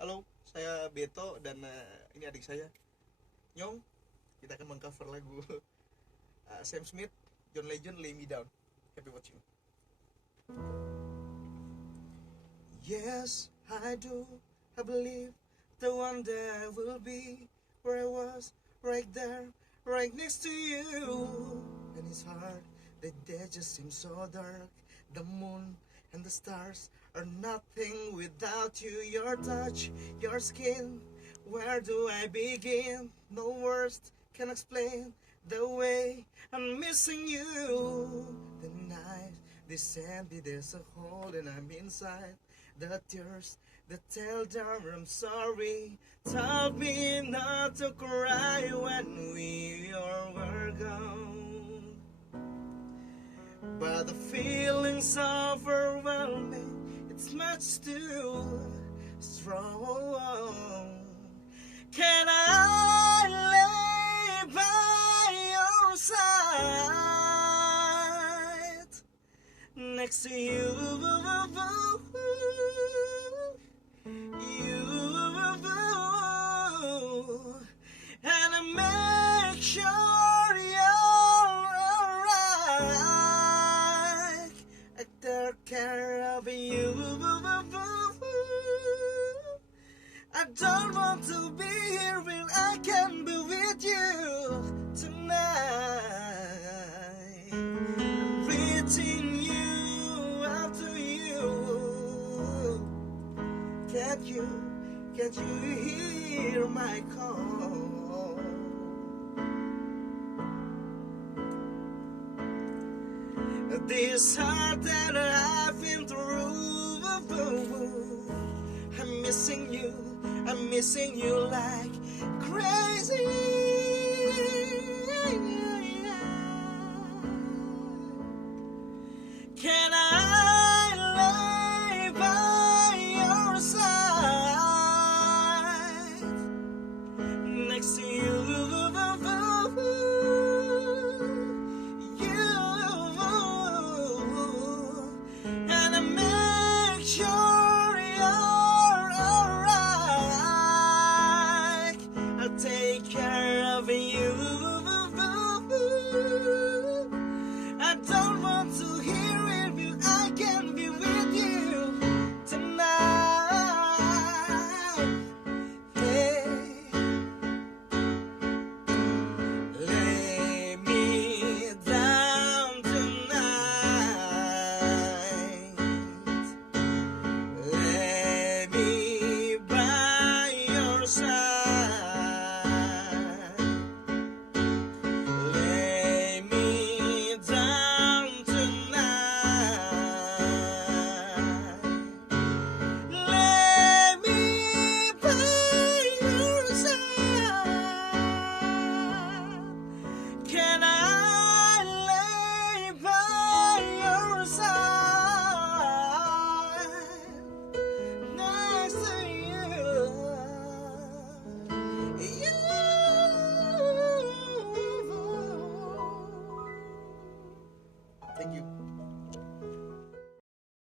Halo, saya Beto dan ini adik saya, Nyong. Kita akan mengcover lagu Sam Smith, John Legend, Lay Me Down. Happy watching. Yes, I do. I believe the one day will be where I was, right there, right next to you. And it's hard, the day just seems so dark. The moon and the stars are nothing without you. Your touch, your skin, where do I begin? No words can explain the way I'm missing you. The night descended, there's a hole and I'm inside. The tears that tell them I'm sorry told me not to cry when we were gone. But the feeling's overwhelming, it's much too strong. Can I lay by your side next to you? And I make sure you're alright. I take care of you. I don't want to be here when I can be with you tonight. I'm reaching you out to you. Can't you hear my call? This heart that I've been through, I'm missing you like crazy.